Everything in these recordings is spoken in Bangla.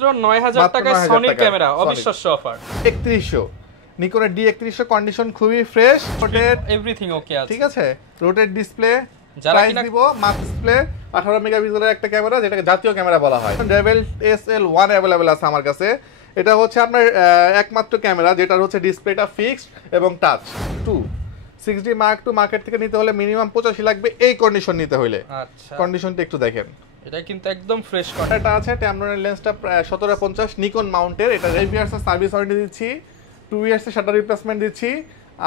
মাত্র 9000 টাকায় সনির ক্যামেরা, অবিশ্বাস্য অফার। 3100 নিকনের D3100 কন্ডিশন খুবই ফ্রেশ, রোটেট এভরিথিং ওকে আছে, ঠিক আছে। রোটেট ডিসপ্লে, যারা কিনা দিব মার্ক ডিসপ্লে 18 মেগাপিক্সেলের একটা ক্যামেরা, যেটাকে জাতীয় ক্যামেরা বলা হয়। রেভেল SL1 अवेलेबल আছে আমার কাছে। এটা হচ্ছে আপনার একমাত্র ক্যামেরা যেটার হচ্ছে ডিসপ্লেটা ফিক্সড এবং touch. 6D Mark II market থেকে নিতে হলে মিনিমাম 85 লাগবে এই কন্ডিশন নিতে হলে। আচ্ছা, কন্ডিশনটা একটু দেখেন, এটা কিন্তু একদম ফ্রেশ কন্ডিশন। এটা আছে ট্যামরনের লেন্সটা 1750 নিকন মাউন্টের। এটা 5 ইয়ার্স এর সার্ভিস ওয়ারেন্টি দিচ্ছি, 2 ইয়ার্স এর শাটার রিপ্লেসমেন্ট দিচ্ছি,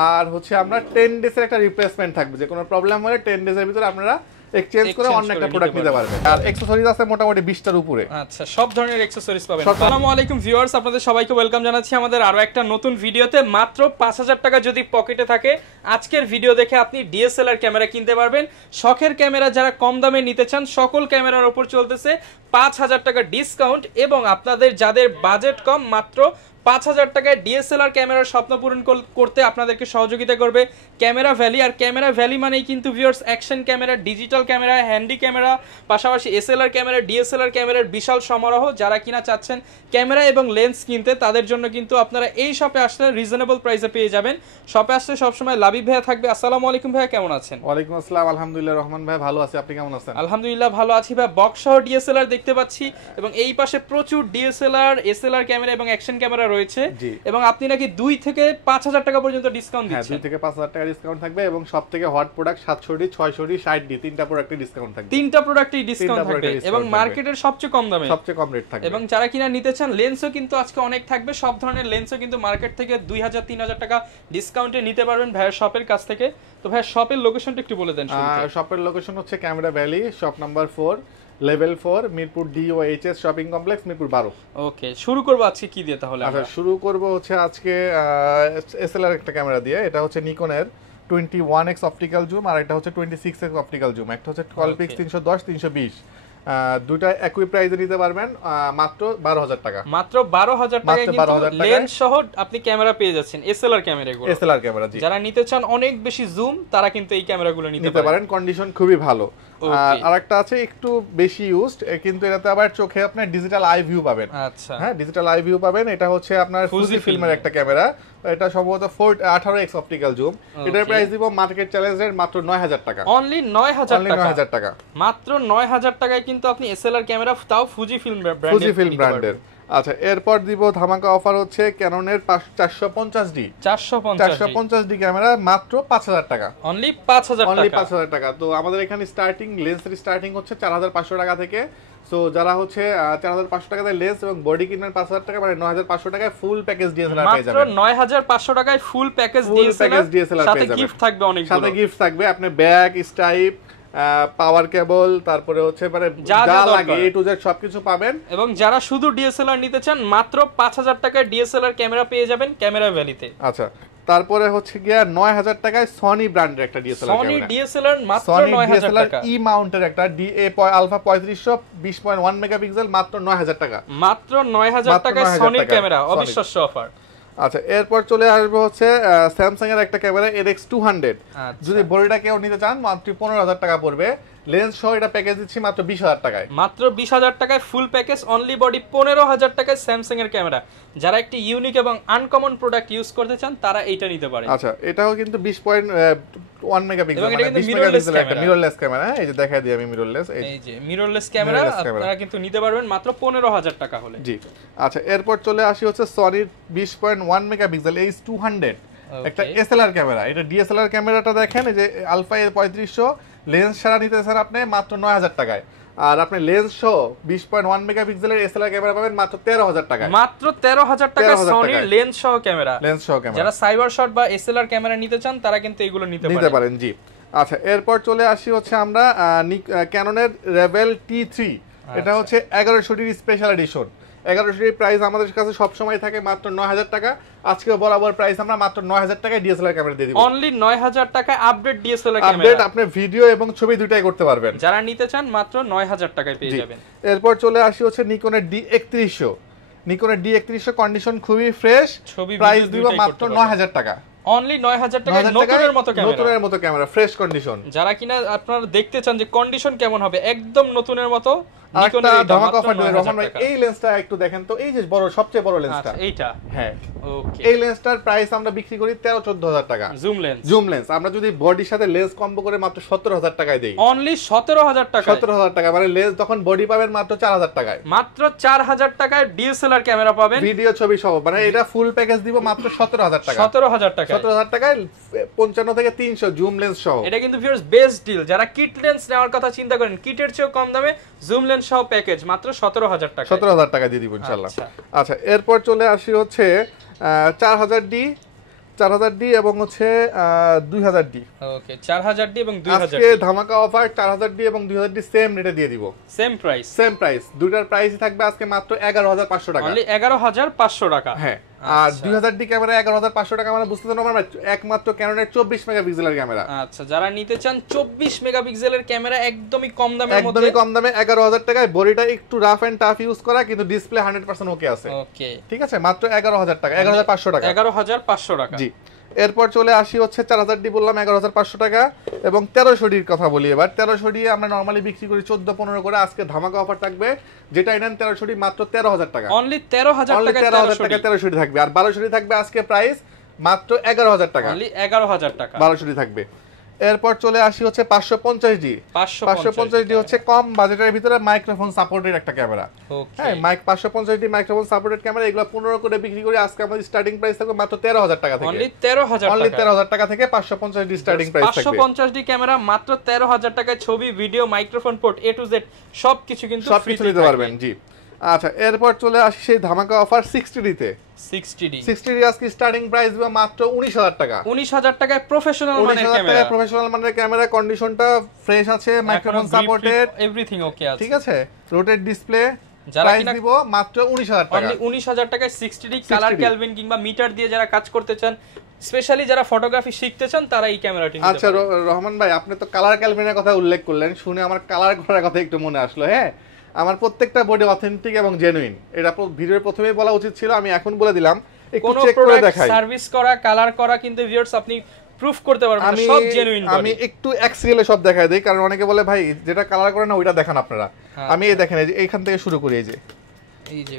আর হচ্ছে আমরা 10 ডেজ এর একটা রিপ্লেসমেন্ট থাকবে। যে কোনো প্রবলেম হলে 10 ডেজের ভিতরে আপনারা এক্সচেঞ্জ করে অন্য একটা প্রোডাক্ট নিতে পারবেন। আর অ্যাকসেসরিজ আছে মোটামুটি 20টার উপরে। আচ্ছা, সব ধরনের অ্যাকসেসরিজ পাবেন। আসসালামু আলাইকুম ভিউয়ার্স, আপনাদের সবাইকে ওয়েলকাম জানাচ্ছি আমাদের আরো একটা নতুন ভিডিওতে। মাত্র 5000 টাকা যদি পকেটে থাকে, আজকের ভিডিও দেখে আপনি ডিএসএলআর ক্যামেরা কিনতে পারবেন। শখের ক্যামেরা যারা কম দামে নিতে চান, সকল ক্যামেরার উপর চলতেছে 5000 টাকা ডিসকাউন্ট, এবং আপনাদের যাদের বাজেট কম, মাত্র 5000 টাকায় ডিএসএলআর ক্যামেরার স্বপ্ন পূরণ করতে আপনাদেরকে সহযোগিতা করবে ক্যামেরা ভ্যালি। আর ক্যামেরা ভ্যালি মানেই কিন্তু viewers action camera, digital camera, handy camera, পাশাপাশি এসএলআর ক্যামেরা, ডিএসএলআর ক্যামেরার বিশাল সমারোহ। যারা কিনা চাচ্ছেন ক্যামেরা এবং লেন্স কিনতে, তাদের জন্য কিন্তু আপনারা এই শপে আসলে রিজনেবল প্রাইসে পেয়ে যাবেন। শপে আসলে সবসময় লাবিব ভাইয়া থাকবে। আসসালামু আলাইকুম ভাইয়া, কেমন আছেন? ওয়ালাইকুম আসসালাম, আলহামদুলিল্লাহ রহমান ভাই ভালো আছি, আপনি কেমন আছেন? আলহামদুলিল্লাহ ভালো আছি ভাই। বক্স সহ ডিএসএলআর দেখতে পাচ্ছি, এবং এই পাশে প্রচুর ডিএসএলআর, এসএলআর ক্যামেরা এবং অ্যাকশন ক্যামেরা রয়েছে, এবং আপনি নাকি 2 থেকে 5000 টাকা পর্যন্ত ডিসকাউন্ট দিচ্ছেন। হ্যাঁ, 2 থেকে 5000 টাকা ডিসকাউন্ট থাকবে, এবং সব থেকে hot product 700D, 600D, 60D তিনটা প্রোডাক্টে ডিসকাউন্ট থাকবে। তিনটা প্রোডাক্টেই ডিসকাউন্ট থাকবে, এবং মার্কেটের সবচেয়ে কম দামে, সবচেয়ে কম রেট থাকবে। এবং যারা কিনা নিতে চান লেন্সও কিন্তু আজকে অনেক থাকবে। সব ধরনের লেন্সও কিন্তু মার্কেট থেকে 2000-3000 টাকা ডিসকাউন্টে নিতে পারবেন ভাইয়ের শপের কাছ থেকে। তো ভাইয়ের শপের লোকেশনটা একটু বলে দেন। শপের লোকেশন হচ্ছে camera valley, shop number 4, level 4, Mirpur DOHS shopping complex, Mirpur 12। ওকে, শুরু করব আজকে কি দিয়ে তাহলে? আচ্ছা, শুরু করব হচ্ছে আজকে এসএলআর একটা ক্যামেরা দিয়ে। এটা হচ্ছে নিকনের 21x অপটিক্যাল জুম, আর এটা হচ্ছে 26x অপটিক্যাল জুম। একটা হচ্ছে কলপিক্স 310, 320, দুইটা একই প্রাইসে নিতে পারবেন মাত্র 12000 টাকা। মাত্র 12000 টাকায় কিন্তু লেন্স সহ আপনি ক্যামেরা পেয়ে যাচ্ছেন, এসএলআর ক্যামেরাগুলো। এসএলআর ক্যামেরা, জি। যারা নিতে চান অনেক বেশি জুম, তারা কিন্তু এই ক্যামেরাগুলো নিতে পারেন। কন্ডিশন খুবই ভালো। আর আরেকটা আছে একটু বেশি ইউজড, কিন্তু এটাতে আবার চোখে আপনি ডিজিটাল আই ভিউ পাবেন। আচ্ছা, হ্যাঁ, ডিজিটাল আই ভিউ পাবেন। এটা হচ্ছে আপনার ফুজি ফিল্মের একটা ক্যামেরা। এটা সম্ভবত 18x অপটিক্যাল জুম। এটার প্রাইস দিব মার্কেট চ্যালেঞ্জের মাত্র 9000 টাকা। অনলি 9000 টাকা। মাত্র 9000 টাকায় কিন্তু আপনি এসএলআর ক্যামেরা, তাও ফুজি ফিল্ম ব্র্যান্ডের। আচ্ছা, এরপর দিব ধামাকা অফার হচ্ছে ক্যাননের 450D ক্যামেরা, মাত্র 5000 টাকা। অনলি 5000 টাকা। তো আমাদের এখানে স্টার্টিং লেন্সের স্টার্টিং হচ্ছে 4500 টাকা থেকে। সো যারা হচ্ছে 4500 টাকাতে লেন্স এবং বডি কিনবেন 5000 টাকা, মানে 9500 টাকায় ফুল প্যাকেজ ডিএসএলআর পেয়ে যাবেন। মাত্র 9500 টাকায় ফুল প্যাকেজ ডিএসএলআর, সাথে গিফট থাকবে অনেক, সাথে গিফট থাকবে। আপনি ব্যাগ, স্ট্রাইপ, পাওয়ার কেবল, তারপরে হচ্ছে মানে যা লাগে এ টু জেড সবকিছু পাবেন। এবং যারা শুধু ডিএসএলআর নিতে চান, মাত্র 5000 টাকায় ডিএসএলআর ক্যামেরা পেয়ে যাবেন ক্যামেরা ভ্যালিতে। আচ্ছা, তারপরে হচ্ছে গিয়া 9000 টাকায় সনি ব্র্যান্ডের একটা ডিএসএলআর ক্যামেরা। সনি ডিএসএলআর মাত্র 9000 টাকা। ই মাউন্টের একটা DA আলফা 3500 20.1 মেগাপিক্সেল, মাত্র 9000 টাকা। মাত্র 9000 টাকায় সনি ক্যামেরা, অবিশ্বাস্য অফার। আচ্ছা, এরপর চলে আসবে হচ্ছে স্যামসাং এর একটা ক্যামেরা NX200। যদি বডিটা কেউ নিতে চান, মাত্র 15000 টাকা পড়বে। লেন্স সহ এটা প্যাকেজ দিচ্ছি মাত্র 20000 টাকায়। মাত্র 20000 টাকায় ফুল প্যাকেজ, অনলি বডি 15000 টাকায় স্যামসাং এর ক্যামেরা। যারা একটি ইউনিক এবং আনকমন প্রোডাক্ট ইউজ করতে চান, তারা এইটা নিতে পারে। আচ্ছা, এটাও কিন্তু 20.1 মেগাপিক্সেল, মানে 20 মেগাপিক্সেল একটা মিররলেস ক্যামেরা। এই যে দেখাই দিই আমি মিররলেস, এই যে মিররলেস ক্যামেরা আপনারা কিন্তু নিতে পারবেন মাত্র 15000 টাকা হলে। জি। আচ্ছা, এরপর চলে আসি হচ্ছে সনির 20.1 মেগাপিক্সেল H200 একটা এসএলআর ক্যামেরা। এটা ডিএসএলআর ক্যামেরাটা দেখেন, এই যে আলফা 3500, লেন্স ছাড়া নিতে চান আপনি মাত্র 9000 টাকায়। আর আপনি লেন্স সহ 20.1 মেগাপিক্সেলের এসএলআর ক্যামেরা পাবেন মাত্র 13000 টাকায়। মাত্র 13000 টাকায় সনি লেন্স সহ ক্যামেরা। যারা সাইবার শট বা এসএলআর ক্যামেরা নিতে চান, তারা কিন্তু এগুলো নিতে পারেন। জি। আচ্ছা, এরপর চলে আসি হচ্ছে আমরা ক্যাননের রেভেল T3। এটা হচ্ছে 1100D special edition. 1100D price আমাদের কাছে সব সময় থাকে মাত্র 9000 টাকা। আজকে বরাবর প্রাইস আমরা মাত্র 9000 টাকায় ডিএসএলআর ক্যামেরা দিয়ে দিব। অনলি 9000 টাকায় আপডেট ডিএসএলআর ক্যামেরা। আপডেট আপনি ভিডিও এবং ছবি দুটাই করতে পারবেন। যারা নিতে চান, মাত্র 9000 টাকায় পেয়ে যাবেন। এরপর চলে আসি হচ্ছে নিকনের D3100। নিকনের D3100 কন্ডিশন খুবই ফ্রেশ, প্রাইস দিব মাত্র 9000 টাকা। অনলি 9000 টাকায় নতুনের মতো ক্যামেরা, নতুনের মতো ক্যামেরা, ফ্রেশ কন্ডিশন। যারা কিনা আপনারা দেখতে চান যে কন্ডিশন কেমন হবে, একদম নতুনের মতো, আরেকটা ধামাকা অফার দিবে রহমান ভাই, এই লেন্সটা একটু দেখেন তো, এই যে বড় সবচেয়ে বড় লেন্সটা এইটা, হ্যাঁ ওকে, এই লেন্সটার প্রাইস আমরা বিক্রি করি 13-14,000 টাকা। জুম লেন্স আমরা যদি বডির সাথে লেন্স কম্বো করে মাত্র 17,000 টাকায় দেই। অনলি 17,000 টাকা, 17,000 টাকা, মানে লেন্স তখন বডি পাবেন মাত্র 4,000 টাকায়। মাত্র 4,000 টাকায় ডিএসএলআর ক্যামেরা পাবেন, ভিডিও ছবি সহ, মানে এটা ফুল প্যাকেজ দিব মাত্র 17,000 টাকা। 17,000 টাকা, 17,000 টাকায় 55 থেকে 300 জুম লেন্স সহ। এটা কিন্তু ভিউয়ার্স বেস্ট ডিল। যারা কিট লেন্স নেওয়ার কথা চিন্তা করেন, কিটের চেয়েও কম দামে জুম লেন্স সহ প্যাকেজ মাত্র 17,000 টাকা। 17,000 টাকা দিয়ে দিব ইনশাআল্লাহ। আচ্ছা এরপর চলে আসি হচ্ছে 4000D এবং হচ্ছে 2000D। ওকে, 4000D এবং 2000D আজকে ধামাকা অফার 4000D এবং 2000D সেম রেটে দিয়ে দিব। সেম প্রাইস, দুটার প্রাইসই থাকবে আজকে মাত্র 11,500 টাকা। অনলি 11,500 টাকা। হ্যাঁ, আর 2000D ক্যামেরা 11,500 টাকা, মানে বুঝতে পারছেন আমরা একমাত্র ক্যানোনের 24 মেগাপিক্সেলের ক্যামেরা। আচ্ছা, যারা নিতে চান 24 মেগাপিক্সেলের ক্যামেরা একদমই কম দামের মধ্যে, একদমই কম দামে 11,000 টাকায়, বডিটা একটু রাফ এন্ড টাফ ইউজ করা, কিন্তু ডিসপ্লে 100% ওকে আছে। ওকে, ঠিক আছে, মাত্র 11,000 টাকা, 11,500 টাকা, 11,500 টাকা। জি। এরপর চলে আসি হচ্ছে 4000D বললাম 11,500 টাকা, এবং 1300Dর কথা বলি এবার। 1300D আমরা নরমালি বিক্রি করি 14-15 করে, আজকে ধামাকা অফার থাকবে, যেটা নেন 1300D মাত্র 13,000 টাকা। অনলি 13,000 টাকা 1300D থাকবে। আর 1200D থাকবে আজকে প্রাইস মাত্র 11,000 টাকা। অনলি 11,000 টাকা 1200D থাকবে। এরপর চলে আসি হচ্ছে 550D। 550D হচ্ছে কম বাজেটের ভিতরে মাইক্রোফোন সাপোর্টেড একটা ক্যামেরা। হ্যাঁ, 550D মাইক্রোফোন সাপোর্টেড ক্যামেরা, এগুলো 15 করে বিক্রি করি, আজকে আমাদের স্টার্টিং প্রাইস থাকবে মাত্র 13,000 টাকা থেকে। অনলি 13,000 টাকা থেকে 550D স্টার্টিং প্রাইস থাকবে। 550D ক্যামেরা মাত্র 13,000 টাকায় ছবি, video, microphone port A to Z সবকিছু কিন্তু সবকিছু নিতে পারবেন। জি। আচ্ছা এরপর চলে আসি সেই ধামাকা অফার 60D তে। 60D আজকে স্টার্টিং প্রাইস দিবে মাত্র 19,000 টাকা। 19,000 টাকায় প্রফেশনাল মানের ক্যামেরা। প্রফেশনাল মানের ক্যামেরা, কন্ডিশনটা ফ্রেশ আছে, মাইক্রোফোন সাপোর্টেড, এভরিথিং ওকে আছে। ঠিক আছে, রোটেট ডিসপ্লে, যারা প্রাইস দিব মাত্র 19,000 টাকা। অনলি 19,000 টাকায় 60D কালার ক্যালভিন কিংবা মিটার দিয়ে যারা কাজ করতে চান, স্পেশালি যারা ফটোগ্রাফি শিখতে চান, তারা এই ক্যামেরাটি নিতে পারেন। আচ্ছা রহমান ভাই, আপনি তো কালার ক্যালভিনের কথা উল্লেখ করলেন, শুনে আমার কালার করার কথা একটু মনে আসলো। হ্যাঁ, আমার প্রত্যেকটা বডি অথেন্টিক এবং জেনুইন, এটা ভিডিওর প্রথমেই বলা উচিত ছিল, আমি এখন বলে দিলাম, একটু চেক করে দেখাই। সার্ভিস করা, কালার করা কিন্তু ভিউয়ার্স আপনি প্রুফ করতে পারবেন সব জেনুইন বডি। আমি একটু এক্সিএলে সব দেখাই দেই, কারণ অনেকে বলে ভাই যেটা কালার করে না ওইটা দেখান আপনারা। আমি এই দেখেন, এই যে এইখান থেকে শুরু করি, এই যে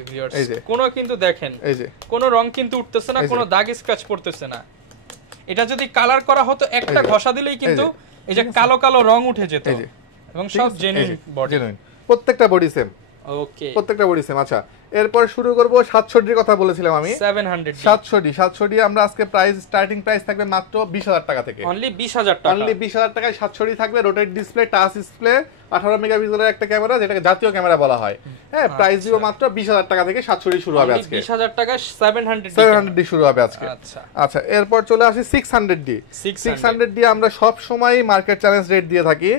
ভিউয়ার্স কোনো কিন্তু দেখেন, এই যে কোনো রং কিন্তু উঠতেছে না, কোনো দাগ স্ক্র্যাচ পড়তেছে না। এটা যদি কালার করা হতো একটা ঘষা দিলেই কিন্তু এই যে কালো কালো রং উঠে যেত, এবং সব জেনুইন বডি, প্রত্যেকটা বডি সেম। ওকে, প্রত্যেকটা বডি সেম। আচ্ছা এরপর শুরু করব 700D এর কথা বলেছিলাম আমি। 700D আমরা আজকে প্রাইস স্টার্টিং প্রাইস থাকবে মাত্র 20,000 টাকা থেকে। অনলি 20,000 টাকা। অনলি 20,000 টাকায় 700D থাকবে, রোটেট ডিসপ্লে, টাচ ডিসপ্লে, 18 মেগাপিক্সেলের একটা ক্যামেরা, যেটাকে জাতীয় ক্যামেরা বলা হয়। হ্যাঁ, প্রাইস দিব মাত্র 20,000 টাকা থেকে 700D শুরু হবে আজকে। 20,000 টাকায় 700D শুরু হবে আজকে। আচ্ছা এরপর চলে আসি 600D। 600D আমরা সব সময় মার্কেট চ্যালেঞ্জ রেট দিয়ে থাকি,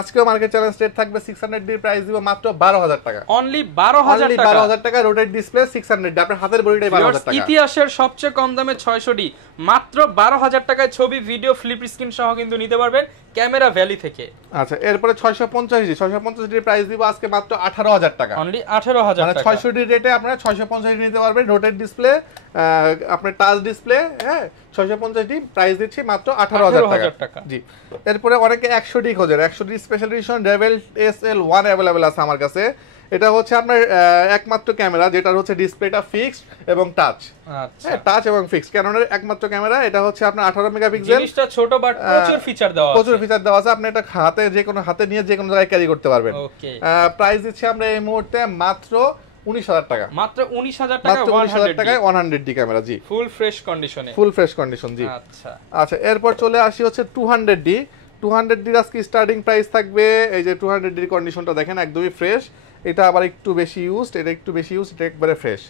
আজকেও মার্কেট চ্যালেঞ্জ রেট থাকবে। 600D প্রাইস দিব মাত্র 12,000 টাকা। অনলি 12,000 টাকা, রোটেট ডিসপ্লে 600D, আপনার হাতের বডিটাই 12,000 টাকা। ইতিহাসের সবচেয়ে কম দামে 600D মাত্র 12,000 টাকায় ছবি, ভিডিও, ফ্লিপ স্ক্রিন সহ কিন্তু নিতে পারবেন ক্যামেরা ভ্যালি থেকে। আচ্ছা এরপরে 650D প্রাইস দিব আজকে মাত্র 18,000 টাকা। অনলি 18,000 টাকা। 600D রেটে আপনারা 650D নিতে পারবেন, রোটেট ডিসপ্লে, আপনার টাচ ডিসপ্লে। হ্যাঁ, 650D প্রাইস দিচ্ছি মাত্র 18,000 টাকা। জি। এরপরে অনেকে 100D খোঁজেন, 100D special edition Revel SL1 available আছে আমার কাছে। এটা হচ্ছে আপনার একমাত্র ক্যামেরা যেটা হচ্ছে ডিসপ্লেটা ফিক্সড এবং টাচ। আচ্ছা, টাচ এবং ফিক্সড ক্যানোনের একমাত্র ক্যামেরা। এটা হচ্ছে আপনার 18 মেগাপিক্সেল, জিনিসটা ছোট বাট প্রচুর ফিচার দেওয়া আছে। প্রচুর ফিচার দেওয়া আছে, আপনি এটা হাতে নিয়ে যে কোনো জায়গায় ক্যারি করতে পারবেন। ওকে, প্রাইস দিচ্ছি আমরা এই মুহূর্তে মাত্র 19,000 টাকা। মাত্র 19,000 টাকা, 19,000 টাকায় 100D ক্যামেরা। জি, ফুল ফ্রেশ কন্ডিশনে, ফুল ফ্রেশ কন্ডিশন। জি। আচ্ছা এরপর চলে আসি হচ্ছে 200D। 200D আজকে স্টার্টিং প্রাইস থাকবে, এই যে 200D কন্ডিশনটা দেখেন একদমই ফ্রেশ। এটা আবার একটু বেশি ইউজড, এটা একটু বেশি ইউজড, এটা একবারে ফ্রেশ।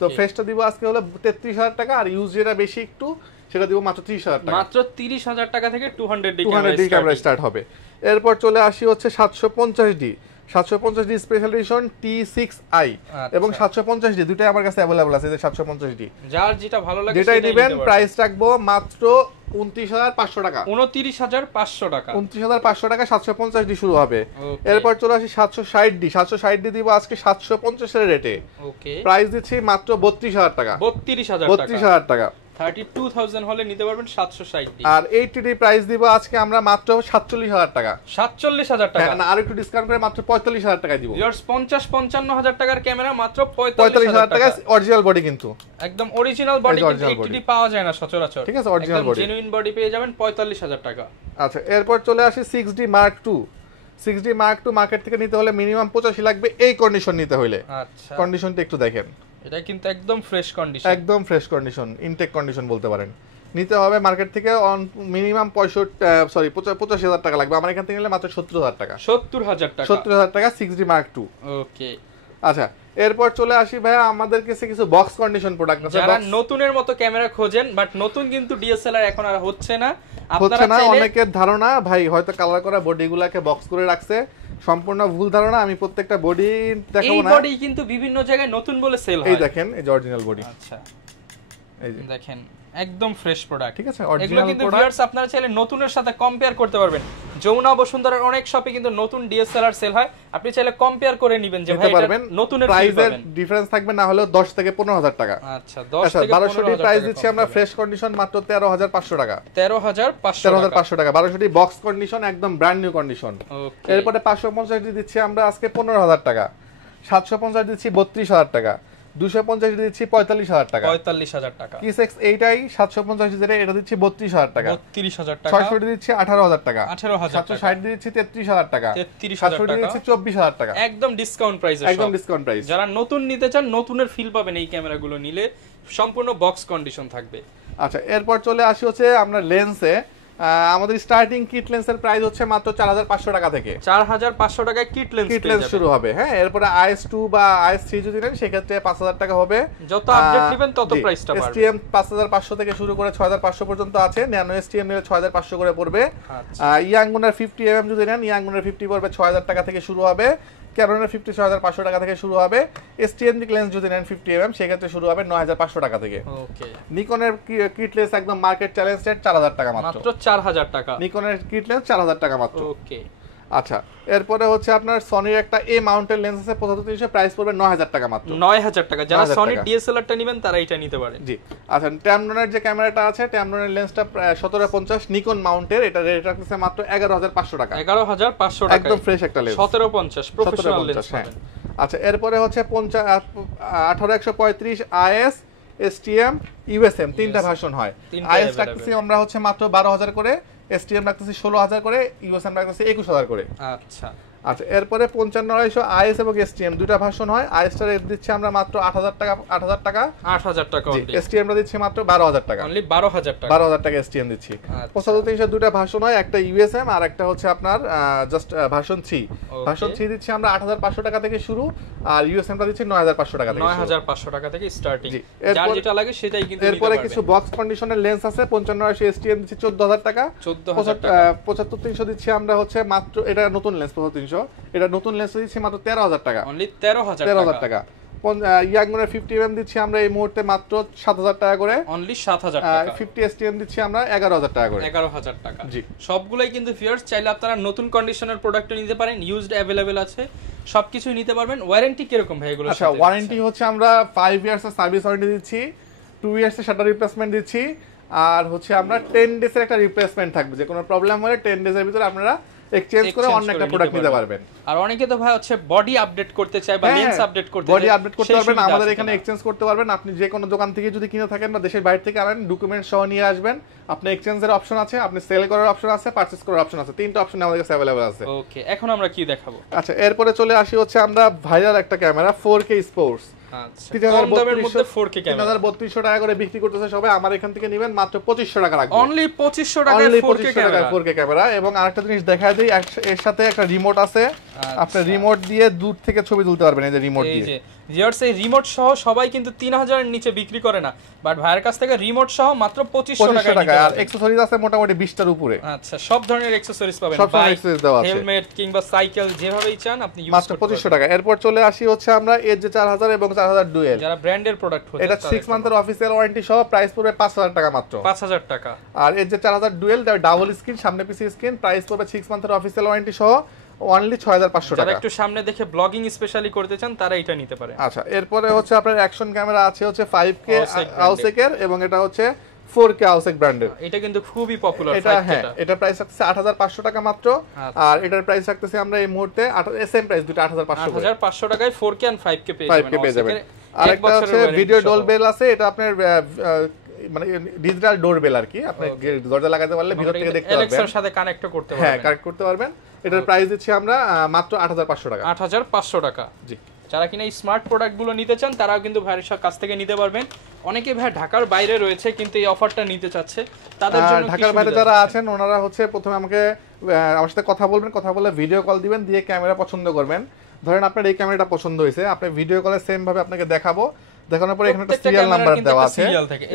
তো ফ্রেশটা দিব আজকে হলো 33,000 টাকা, আর ইউজ যেটা বেশি একটু সেটা দিব মাত্র 30,000 টাকা। মাত্র 30,000 টাকা থেকে 200D ক্যামেরা স্টার্ট হবে। এরপর চলে আসি হচ্ছে 750D। 750D special edition T6i এবং 750D দুটোই আমার কাছে अवेलेबल আছে। যে 750D যার যেটা ভালো লাগে যেটাই নেবেন, প্রাইস রাখবো মাত্র 29,500 টাকা। 29,500 টাকা। 29,500 টাকা 750D শুরু হবে। এরপর চলে আসি 760D। 760D দিব আজকে 750 এর রেটে। ওকে, প্রাইস দিচ্ছি মাত্র 32,000 টাকা। 32,000 টাকা। 32,000 হলে নিতে পারবেন 760 আর 80D প্রাইস দিব আজকে আমরা মাত্র 47,000 টাকা। 47,000 টাকা না আর একটু ডিসকাউন্ট করে মাত্র 45,000 টাকা দিব। ভিউয়ার্স 50-55,000 টাকার ক্যামেরা মাত্র 45,000 টাকা, অরিজিনাল বডি কিন্তু একদম অরিজিনাল বডি, কিন্তু 80D পাওয়া যায় না সচরাচর। ঠিক আছে, অরিজিনাল বডি জেনুইন বডি পেয়ে যাবেন 45,000 টাকা। আচ্ছা, এরপর চলে আসি 6D Mark II। 6D Mark II market থেকে নিতে হলে মিনিমাম 85 লাগবে এই কন্ডিশন নিতে হলে। আচ্ছা, কন্ডিশনটা একটু দেখেন, এটা কিন্তু একদম ফ্রেশ কন্ডিশন, একদম ফ্রেশ কন্ডিশন, ইনটেক কন্ডিশন বলতে পারেন। নিতে হবে মার্কেট থেকে মিনিমাম 85,000 টাকা লাগবে। আমার এখান থেকে নিলে মাত্র 70,000 টাকা। 70,000 টাকা 6D Mark II। ওকে, আচ্ছা, এরপর চলে আসি ভাইয়া আমাদের কাছে কিছু বক্স কন্ডিশন প্রোডাক্ট আছে। যারা নতুনের মতো ক্যামেরা খোঁজেন, বাট নতুন কিন্তু ডিএসএলআর এখন আর হচ্ছে না। অনেকের ধারণা ভাই হয়তো কালার করা বডিগুলোকে বক্স করে রাখছে, সম্পূর্ণ ভুল ধারণা। আমি প্রত্যেকটা বডি দেখাবো না, এই বডি কিন্তু বিভিন্ন জায়গায় নতুন বলে সেল হয়। এই দেখেন, এই যে অরিজিনাল বডি। আচ্ছা, এই যে দেখেন একদম ফ্রেশ প্রোডাক্ট। ঠিক আছে, এগুলো কিন্তু ভিউয়ার্স আপনারা চাইলে নতুনের সাথে কম্পেয়ার করতে পারবেন। যমুনা বসুন্ধরার অনেক শপে কিন্তু নতুন ডিএসএলআর সেল হয়, আপনি চাইলে কম্পেয়ার করে নেবেন যে ভাই এটা নতুনের প্রাইসের ডিফারেন্স থাকবে না হলো 10 থেকে 15,000 টাকা। আচ্ছা, 10 থেকে 1200 প্রাইস দিচ্ছি আমরা ফ্রেশ কন্ডিশন মাত্র 13,500 টাকা। 13,500 টাকা 1200 বক্স কন্ডিশন, একদম ব্র্যান্ড নিউ কন্ডিশন। এরপরে 550 দিচ্ছি আমরা আজকে 15,000 টাকা। 750 দিচ্ছি 32,000 টাকা। 250 দিচ্ছি 45,000 টাকা। 45,000 টাকা। কিসেক্স এইটাই 750 যেটা এটা দিচ্ছি 32,000 টাকা। 32,000 টাকা। 600 দিচ্ছি 18,000 টাকা। 18,000 টাকা। 760 দিচ্ছি 33,000 টাকা। 33,000 টাকা দিচ্ছি 24,000 টাকা। একদম ডিসকাউন্ট প্রাইসে, একদম ডিসকাউন্ট প্রাইস। যারা নতুন নিতে চান নতুনের ফিল পাবেন এই ক্যামেরাগুলো নিলে, সম্পূর্ণ বক্স কন্ডিশন থাকবে। আচ্ছা, এরপর চলে আসি হচ্ছে আমরা লেন্সে। আমাদের স্টার্টিং কিট লেন্সের প্রাইস হচ্ছে মাত্র 4,500 টাকা থেকে। 4,500 টাকায় কিট লেন্স শুরু হবে। হ্যাঁ, এরপরে IS2 বা IS3 যদি নেন সেক্ষেত্রে 5,000 টাকা হবে। যত আপডেট নেবেন তত প্রাইসটা বাড়বে। STM 5,500 থেকে শুরু করে 6,500 পর্যন্ত আছে। ন্যানো STM নিলে 6,500 করে পড়বে। ইয়াংগুনার 50mm যদি নেন, ইয়াংগুনার 50 পড়বে 6,000 টাকা থেকে শুরু হবে। ক্যানোনের 50 6,500 টাকা থেকে শুরু হবে। STM লেন্স যদি নেন 50mm সেক্ষেত্রে শুরু হবে 9,500 টাকা থেকে। ওকে, নিকনের কিট লেন্স একদম মার্কেট চ্যালেঞ্জ রেট 4,000 টাকা মাত্র। 4,000 টাকা নিকনের কিট লেন্স 4,000 টাকা মাত্র। ওকে, আচ্ছা, এরপরে হচ্ছে আপনার সনির একটা এ মাউন্টেড লেন্স আছে 75-300, প্রাইস পড়বে 9,000 টাকা মাত্র। 9,000 টাকা। যারা সনির ডিএসএলআরটা নেবেন তারা এটা নিতে পারেন। জি, আচ্ছা, ট্যামডনের যে ক্যামেরাটা আছে, ট্যামডনের লেন্সটা 1750 নিকন মাউন্টের, এটা রেট রাখতেছে মাত্র 11,500 টাকা। 11,500 টাকা, একদম ফ্রেশ একটা লেন্স। 1750 প্রফেশনাল লেন্স পাবেন। আচ্ছা, এরপরে হচ্ছে 18-135 IS STM USM তিনটা ভার্সন হয়। IS রাখতেছি আমরা হচ্ছে মাত্র 12,000 করে, STM রাখতেছি 16,000 করে, USM রাখতেছি 21,000 করে। আচ্ছা আচ্ছা, এরপরে 55-250 IS এবং STM দুইটা ভার্সন হয়। IS টা রেট দিচ্ছি আমরা মাত্র 8,000 টাকা। 8,000 টাকা। 8,000 টাকা অনলি। STM টা দিচ্ছি মাত্র 12,000 টাকা। অনলি 12,000 টাকা। 12,000 টাকা STM দিচ্ছি। 75-300 দুইটা ভার্সন হয়, একটা USM আর একটা হচ্ছে আপনার জাস্ট ভার্সন 3। ভার্সন 3 দিচ্ছি আমরা 8,500 টাকা থেকে শুরু, আর USM টা দিচ্ছি 9,500 টাকা থেকে। 9,500 টাকা থেকে স্টার্টিং। যার যেটা লাগে সেটাই কিন্তু নিতে পারবেন। এরপরে কিছু বক্স কন্ডিশনের লেন্স আছে। 55-250 STM দিচ্ছি 14,000 টাকা। 14,000 টাকা। 75-300 দিচ্ছি আমরা হচ্ছে মাত্র, এটা নতুন লেন্স 75-300, এটা নতুন লেন্স দিচ্ছি মাত্র 13,000 টাকা। অনলি 13,000 টাকা। ইয়াংগুনার 50mm দিচ্ছি আমরা এই মুহূর্তে মাত্র 7,000 টাকা করে। অনলি 7,000 টাকা। 50 STM দিচ্ছি আমরা 11,000 টাকা করে। 11,000 টাকা। জি, সবগুলাই কিন্তু ভিউয়ার্স চাইলে আপনারা নতুন কন্ডিশনের প্রোডাক্ট নিতে পারেন, ইউজড अवेलेबल আছে, সবকিছুই নিতে পারবেন। ওয়ারেন্টি কি রকম ভাই এগুলো? আচ্ছা, ওয়ারেন্টি হচ্ছে আমরা 5 ইয়ার্স এর সার্ভিস ওয়ারেন্টি দিচ্ছি, 2 ইয়ার্স এর শাটার রিপ্লেসমেন্ট দিচ্ছি, আর হচ্ছে আমরা 10 ডেজ এর একটা রিপ্লেসমেন্ট থাকবে। যে কোনো প্রবলেম হলে 10 ডেজ এর ভিতরে আপনারা এক্সচেঞ্জ করে অন্য একটা প্রোডাক্ট নিতে পারবেন। আর অনেকে তো ভাই হচ্ছে বডি আপডেট করতে চায় বা লেন্স আপডেট করতে চায়, বডি আপডেট করতে পারবেন, আমাদের এখানে এক্সচেঞ্জ করতে পারবেন। আপনি যে কোনো দোকান থেকে যদি কিনে থাকেন বা দেশের বাইরে থেকে আনেন, ডকুমেন্ট সহ নিয়ে আসবেন। আপনি এক্সচেঞ্জের অপশন আছে, আপনি সেল করার অপশন আছে, পারচেজ করার অপশন আছে, তিনটা অপশন আমাদের কাছে अवेलेबल আছে। ওকে, এখন আমরা কি দেখাবো? আচ্ছা, এরপরে চলে আসি হচ্ছে আমরা ভাইরাল একটা ক্যামেরা 4K স্পোর্টস। আচ্ছা, কম দামের মধ্যে 4K ক্যামেরা 3,300 টাকা করে বিক্রি করতেছে সবাই। আমার এখান থেকে নেবেন মাত্র 2,500 টাকা রাখবেন। অনলি 2,500 টাকায় 4K ক্যামেরা। এবং আরেকটা জিনিস দেখায় দেই, এর সাথে একটা রিমোট আছে। আপনি রিমোট দিয়ে দূর থেকে ছবি তুলতে পারবেন, এই যে রিমোট দিয়ে। এই যে ভিউয়ার্স, এই রিমোট সহ সবাই কিন্তু 3,000 এর নিচে বিক্রি করে না, বাট ভাইয়ের কাছ থেকে রিমোট সহ মাত্র 2,500 টাকা। আর অ্যাকসেসরিজ আছে মোটামুটি 20টার উপরে। আচ্ছা, সব ধরনের অ্যাকসেসরিজ পাবেন, সব ধরনের অ্যাকসেসরিজ দেওয়া আছে, হেলমেট কিংবা সাইকেল যেভাবেই চান আপনি ইউজ মাত্র 2,500 টাকা। এরপর চলে আসি হচ্ছে আমরা Edge 4000 এবং 4000 ডুয়েল, যারা ব্র্যান্ডের প্রোডাক্ট হচ্ছে, এটা 6 মান্থের অফিশিয়াল ওয়ারেন্টি সহ প্রাইস পড়বে 5,000 টাকা মাত্র। 5,000 টাকা। আর Edge 4000 ডুয়েল ডাবল স্ক্রিন, সামনে পিছে স্ক্রিন, প্রাইস পড়বে 6 মান্থের অফিশিয়াল ওয়ারেন্টি সহ অনলি 6500 যারা টাকা। একটু সামনে দেখে ব্লগিং স্পেশালি করতে চান তারা এটা নিতে পারে। আচ্ছা, এরপরে হচ্ছে আপনার অ্যাকশন ক্যামেরা আছে হচ্ছে 5K আউসেকের, এবং এটা হচ্ছে 4K আউসেক ব্র্যান্ডের। এটা কিন্তু খুবই পপুলার। এটা হ্যাঁ, এটা প্রাইস থাকছে 8500 টাকা মাত্র। আর এটার প্রাইস রাখতেছি আমরা এই মুহূর্তে সেম প্রাইস, দুটো 8500 করে। 8500 টাকায় 4K and 5K পেয়ে যাবেন। আরেকটা হচ্ছে ভিডিও ডোরবেল আছে, এটা আপনার মানে ডিজিটাল ডোরবেল আর কি, আপনি দরজা লাগাতে পারলে ভিতর থেকে দেখতে পারবেন, অ্যালেক্সার সাথে কানেক্ট করতে পারবেন। হ্যাঁ, কানেক্ট করতে পারবেন। এটার প্রাইস দিচ্ছি আমরা মাত্র 8500 টাকা। 8500 টাকা। জি। যারা কিনা এই স্মার্ট প্রোডাক্টগুলো নিতে চান তারাও কিন্তু ভাইয়ের কাছ থেকে নিতে পারবেন। অনেকে ভাই ঢাকার বাইরে রয়েছে কিন্তু এই অফারটা নিতে চাচ্ছে, তাদের জন্য ঢাকার বাইরে যারা আছেন ওনারা হচ্ছে প্রথমে আমাকে আমার সাথে কথা বলবেন, কথা বলে ভিডিও কল দিবেন, দিয়ে ক্যামেরা পছন্দ করবেন। ধরেন আপনার এই ক্যামেরাটা পছন্দ হয়েছে, আপনি ভিডিও কলে সেম ভাবে আপনাকে দেখাবো, দেখানোর পরে এখানে একটা সিরিয়াল নাম্বার দেওয়া আছে,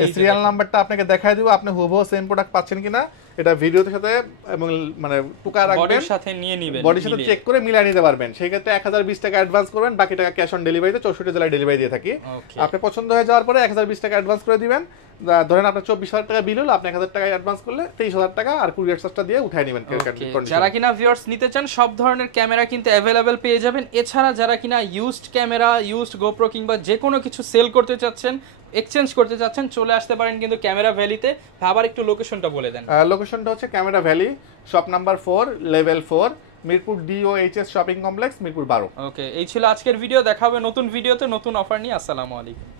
এই সিরিয়াল নাম্বারটা আপনাকে দেখাই দিব, আপনি হুবহু সেম প্রোডাক্ট পাচ্ছেন কিনা এটা ভিডিওর সাথে এবং মানে টুকা রাখবেন, বডির সাথে নিয়ে নেবেন, বডির সাথে চেক করে মিলিয়ে নিতে পারবেন। সেই ক্ষেত্রে 1020 টাকা অ্যাডভান্স করবেন, বাকি টাকা ক্যাশ অন ডেলিভারিতে 64 জেলায় ডেলিভারি দিয়ে থাকি। আপনি পছন্দ হয়ে যাওয়ার পরে 1020 টাকা অ্যাডভান্স করে দিবেন। ধরেন আপনার 24000 টাকা বিল হলো, আপনি 1000 টাকা অ্যাডভান্স করলে 23000 টাকা আর কুরিয়ার চার্জটা দিয়ে উঠাই নেবেন। যারা কিনা ভিউয়ার্স নিতে চান সব ধরনের ক্যামেরা কিন্তু अवेलेबल পেয়ে যাবেন। এছাড়া যারা কিনা ইউজড ক্যামেরা, ইউজড গোপ্রো কিংবা যে কোনো কিছু সেল করতে চাচ্ছেন, এক্সচেঞ্জ করতে চাচ্ছেন, চলে আসতে পারেন কিন্তু ক্যামেরা ভ্যালিতে। আবার একটু লোকেশনটা বলে দেন। লোকেশনটা হচ্ছে camera valley, shop number 4, level 4, Mirpur DOHS shopping complex, Mirpur 12। ওকে, এই ছিল আজকের ভিডিও। দেখা হবে নতুন ভিডিওতে নতুন অফার নিয়ে। আসসালামু আলাইকুম।